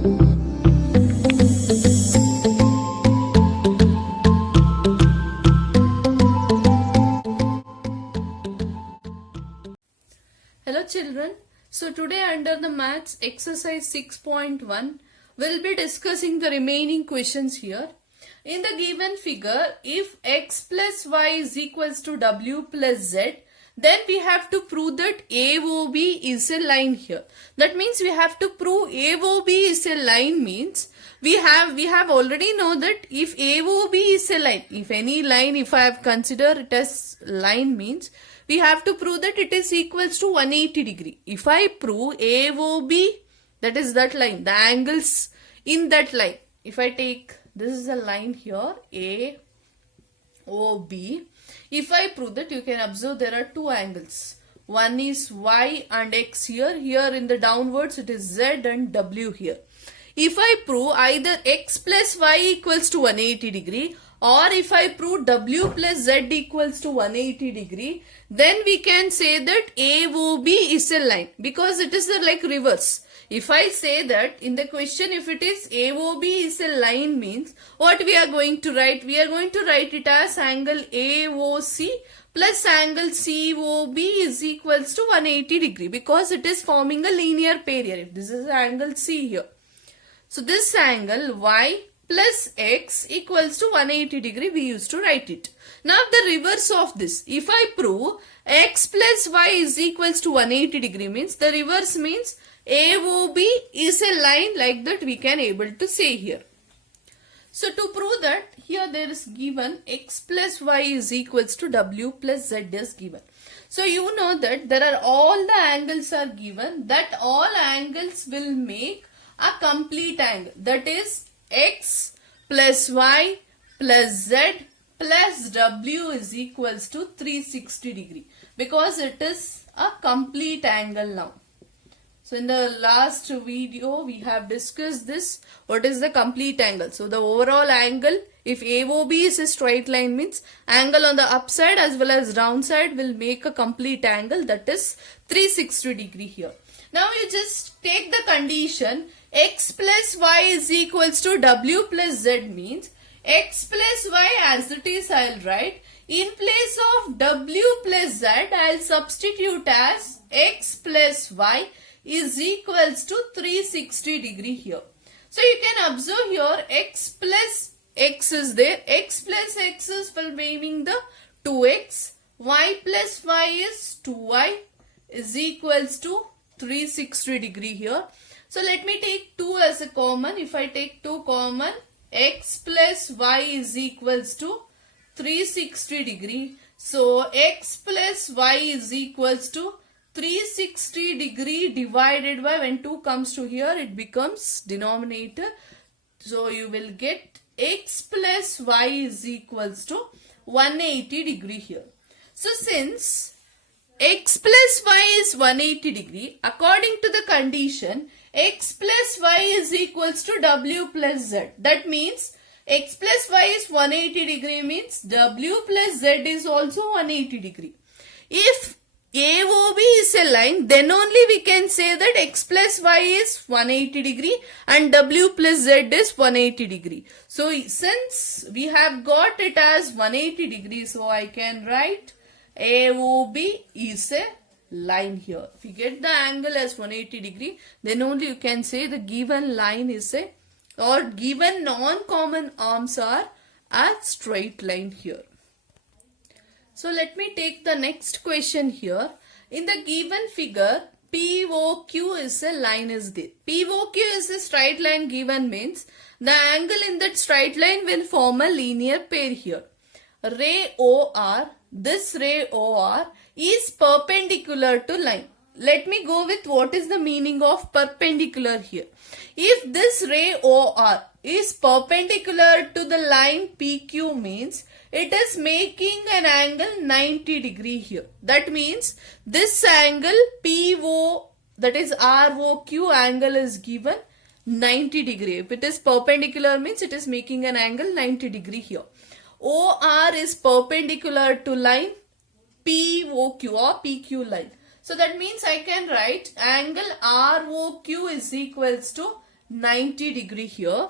Hello children, so today under the maths exercise 6.1 we'll be discussing the remaining questions here. In the given figure, if x plus y is equals to w plus z, then we have to prove that AOB is a line here. That means we have to prove AOB is a line means we have already know that if AOB is a line, if any line, if I have considered it as line means we have to prove that it is equals to 180 degree. If I prove AOB, that is that line, the angles in that line. If I take, this is a line here, AOB. If I prove that, you can observe there are two angles. One is y and x here. Here in the downwards it is z and w here. If I prove either x plus y equals to 180 degree, or if I prove w plus z equals to 180 degree, then we can say that AOB is a line, because it is like reverse. If I say that in the question, if it is AOB is a line means what we are going to write? We are going to write it as angle AOC plus angle COB is equals to 180 degree, because it is forming a linear pair here. If this is angle C here. So this angle y plus x equals to 180 degree, we used to write it. Now the reverse of this, if I prove x plus y is equals to 180 degree means the reverse means AOB is a line, like that we can able to say here. So to prove that, here there is given x plus y is equals to w plus z is given. So you know that there are all the angles are given, that all angles will make a complete angle, that is x plus y plus z plus w is equals to 360 degree, because it is a complete angle now. So in the last video we have discussed this, what is the complete angle. So the overall angle, if AOB is a straight line means angle on the upside as well as downside will make a complete angle, that is 360 degree here. Now you just take the condition x plus y is equals to w plus z means x plus y as it is I will write. In place of w plus z I will substitute as x plus y is equals to 360 degree here. So you can observe here x plus x is there. X plus x is meaning the 2x. Y plus y is 2y is equals to 360 degree here. So let me take 2 as a common. If I take 2 common, x plus y is equals to 360 degree. So x plus y is equals to 360 degree divided by, when 2 comes to here it becomes denominator. So you will get x plus y is equals to 180 degree here. So since x plus y is 180 degree, according to the condition x plus y is equals to w plus z. That means x plus y is 180 degree means w plus z is also 180 degree. If AOB is a line, then only we can say that x plus y is 180 degree and w plus z is 180 degree. So since we have got it as 180 degree, so I can write AOB is a line here. If you get the angle as 180 degree, then only you can say the given line is a, or given non-common arms are a straight line here. So let me take the next question here. In the given figure, POQ is a line is there. POQ is a straight line given means the angle in that straight line will form a linear pair here. Ray OR, this ray OR is perpendicular to line. Let me go with what is the meaning of perpendicular here. If this ray OR is perpendicular to the line PQ means it is making an angle 90 degree here. That means this angle PO, that is ROQ angle is given 90 degree. If it is perpendicular means it is making an angle 90 degree here. OR is perpendicular to line POQ or PQ line. So that means I can write angle ROQ is equals to 90 degree here.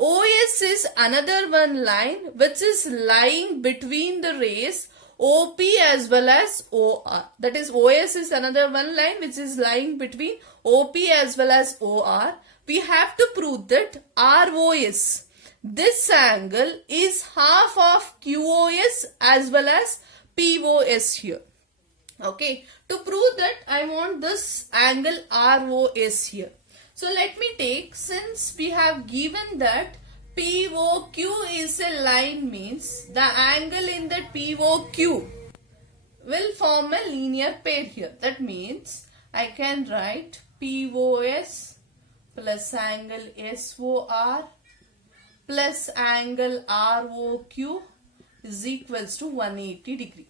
OS is another one line which is lying between the rays OP as well as OR. That is, OS is another one line which is lying between OP as well as OR. We have to prove that ROS, this angle, is half of QOS as well as POS here. Okay, to prove that I want this angle ROS here. So let me take, since we have given that POQ is a line, means the angle in that POQ will form a linear pair here. That means I can write POS plus angle SOR plus angle ROQ is equals to 180 degree.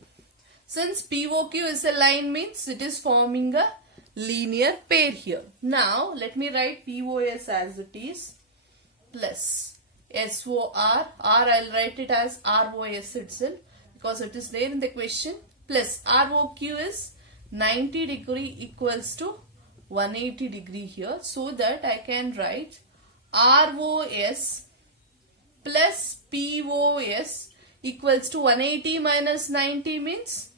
Since POQ is a line, means it is forming a linear pair here. Now let me write POS as it is plus SOR. I'll write it as ROS itself because it is there in the question, plus ROQ is 90 degree equals to 180 degree here, so that I can write ROS plus POS equals to 180 minus 90 means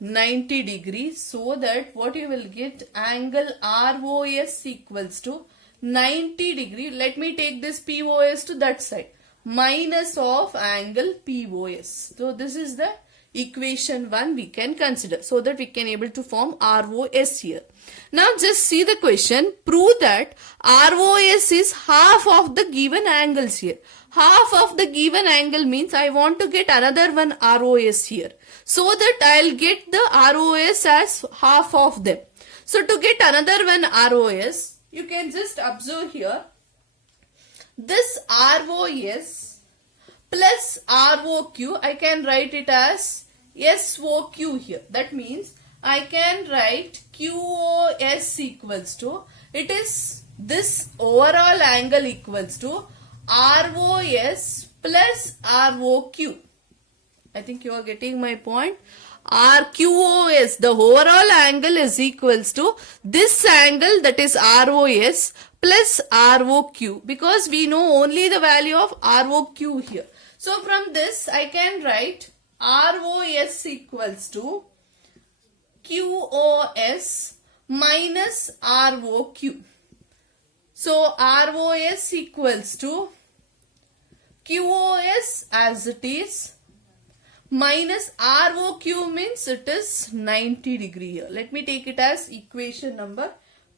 90 degrees, so that what you will get, angle ROS equals to 90 degree. Let me take this POS to that side, minus of angle POS. So this is the equation 1 we can consider, so that we can able to form ROS here. Now just see the question. Prove that ROS is half of the given angles here. Half of the given angle means I want to get another one ROS here, so that I'll get the ROS as half of them. So to get another one ROS, you can just observe here, this ROS plus ROQ, I can write it as SOQ here. That means I can write QOS equals to, it is this overall angle equals to ROS plus ROQ. I think you are getting my point. RQOS, the overall angle, is equals to this angle, that is ROS plus ROQ, because we know only the value of ROQ here. So from this I can write ROS equals to QOS minus ROQ. So ROS equals to QOS as it is minus ROQ means it is 90 degree here. Let me take it as equation number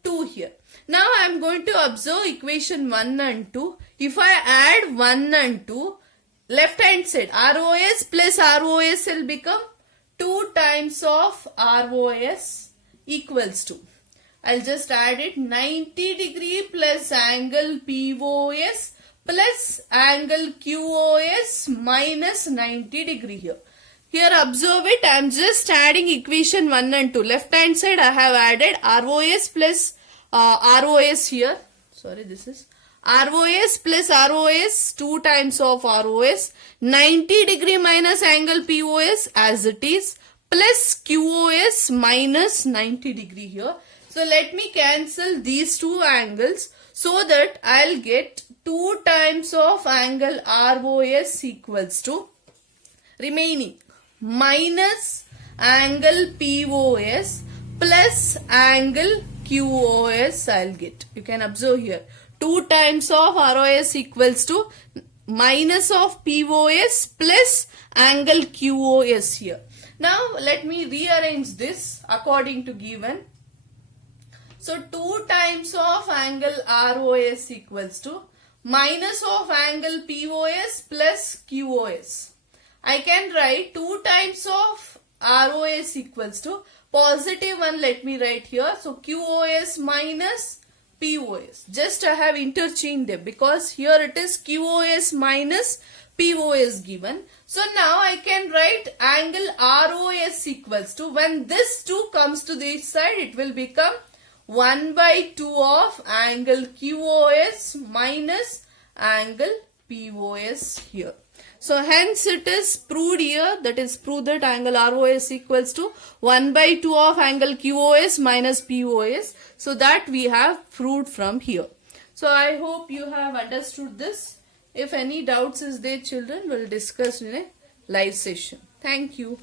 2 here. Now I am going to observe equation 1 and 2. If I add 1 and 2, left hand side ROS plus ROS will become 2 times of ROS equals to, I'll just add it, 90 degree plus angle POS plus angle QOS minus 90 degree here. Here observe it, I am just adding equation 1 and 2. Left hand side I have added ROS plus ROS here. Sorry, this is ROS plus ROS, 2 times of ROS, 90 degree minus angle POS as it is, plus QOS minus 90 degree here. So let me cancel these two angles, so that I'll get 2 times of angle ROS equals to remaining minus angle POS plus angle QOS I'll get. You can observe here, 2 times of ROS equals to minus of POS plus angle QOS here. Now let me rearrange this according to given. So 2 times of angle ROS equals to minus of angle POS plus QOS. I can write 2 times of ROS equals to positive 1, let me write here. So QOS minus POS. Just I have interchanged them because here it is QOS minus POS given. So now I can write angle ROS equals to, when this 2 comes to this side, it will become 1 by 2 of angle QOS minus angle POS here. So hence it is proved here, that is proved that angle ROS equals to 1 by 2 of angle QOS minus POS. So that we have proved from here. So I hope you have understood this. If any doubts is there, children will discuss in a live session. Thank you.